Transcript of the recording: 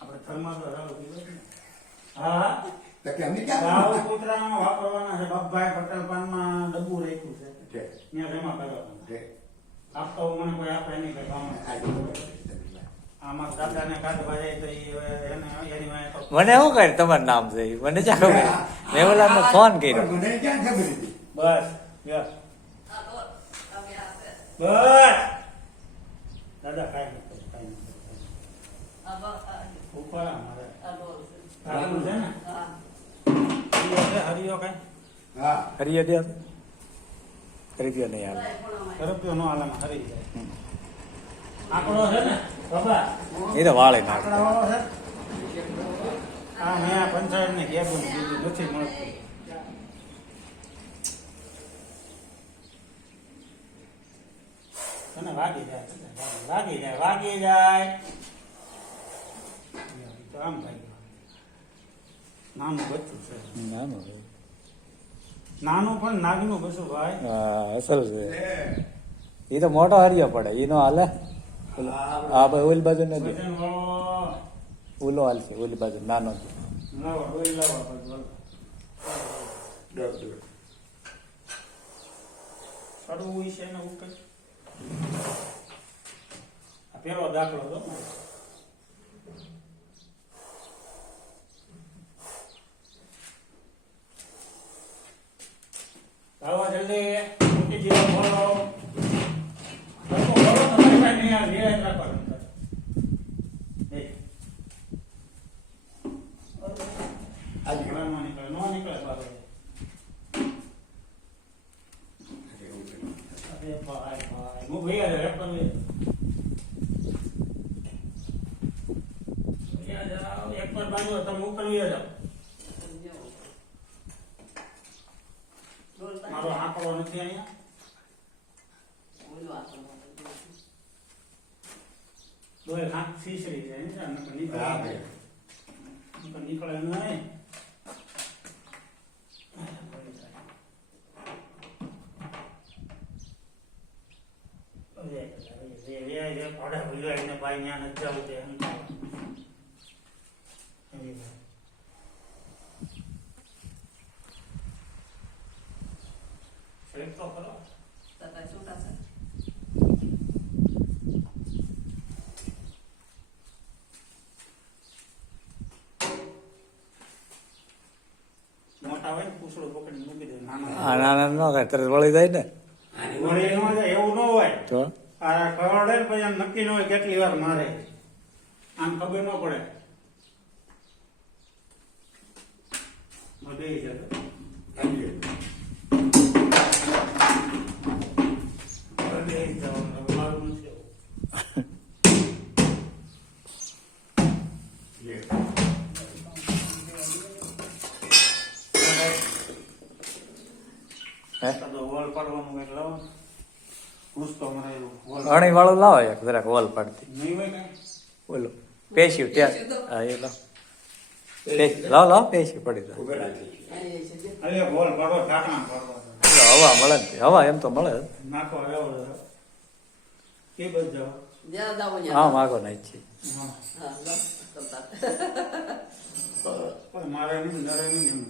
આપણે થર્મલ રાવ પીવો ને. હા તો કે અમે ક્યાં રાવ કૂતરામાં વાપરવાના છે. બાપભાઈ પટેલ પાનમાં ડબ્બુ રાખ્યું છે. છે ત્યાં જમા કરવાના. છે આપતો મને કોઈ આપે નહીં કઈ કામ. આમાં દાદાને કાઢવા જાય તો ઈ હવે એને એની વાંહે તો મને શું કહે તમારું નામ છે ઈ? મને ચા ખબર મેં ઓલાને ફોન કર્યો. મને ક્યાં ખબર હતી બસ યસ બસ દાદા કાંઈ નથી કાંઈ નથી ઉપર મારે તારું છે ને હરિયો કઈ હા હરિયો દે હરિયો નહીં આવે રૂપિયો નો હાલમાં હરી જાય આંકડો છે ને બાબા એ તો વાળે નાખે આંકડા વાળો છે હા મેં આ પંચાયત ને કીધું નથી મળતું તને વાગી જાય વાગી જાય તો આમ ભાઈ નાનું બચ્ચું છે નાનું પણ નાગનું બચ્ચું ભાઈ હા અસલ છે એ તો મોટો હરિયો પડે ઈ નો હાલે હા ભાઈ ઓલી બાજુ નથી વજન વાળો ઓલો હાલશે ઓલી બાજુ નાનો છે લાવો ડોઈ લાવો પછી સડવું છે ને ઉપર આ પેલો દાખલો હતો આવો જલ્દી મૂકી દીધો બોલો બોલો તમે કઈ નહીં આ ધીરે રાખવાનું આજે ઘોડામાં નીકળે નો નીકળે બાબા અરે ભાઈ હું ભૈયા રેપ કરું એક પર બાજુ તમે ઉપર જાઓ મારો આંકડો નથી અહીંયા દોય હાથ ફીસરી જાય ને હા નીકળે ભાઈ નીકળે નહીં મોટા હોય ને પૂછડું પકડી મૂકી દે નાના નાના નો કાંઈ તરત વળી જાય ને વળી નો જાય એવું ન હોય તો આ ખવડે ને પછી આમ નક્કી ન હોય કેટલી વાર મારે આમ ખબર ન પડે બધે જતો આજે બધે જવાનું મારું નથી હે તો વોલ પાડવાનું કઈક લાવો પૂછતો મને વોલ અણી વાળું લાવો એક જરાક વોલ પાડતી નહીં હોય કઈ બોલો પેશી ત્યાં હા એ લાવ લાવ પેશી પડી જાય ખબર હતી અરે વોલ પાડો ઢાંકણા પાડવા હવા મળે ને હવા એમ તો મળે નાખો આવ્યો કે બધો હા માગો નાઈ છે મારે નહીં નડે નહીં એમને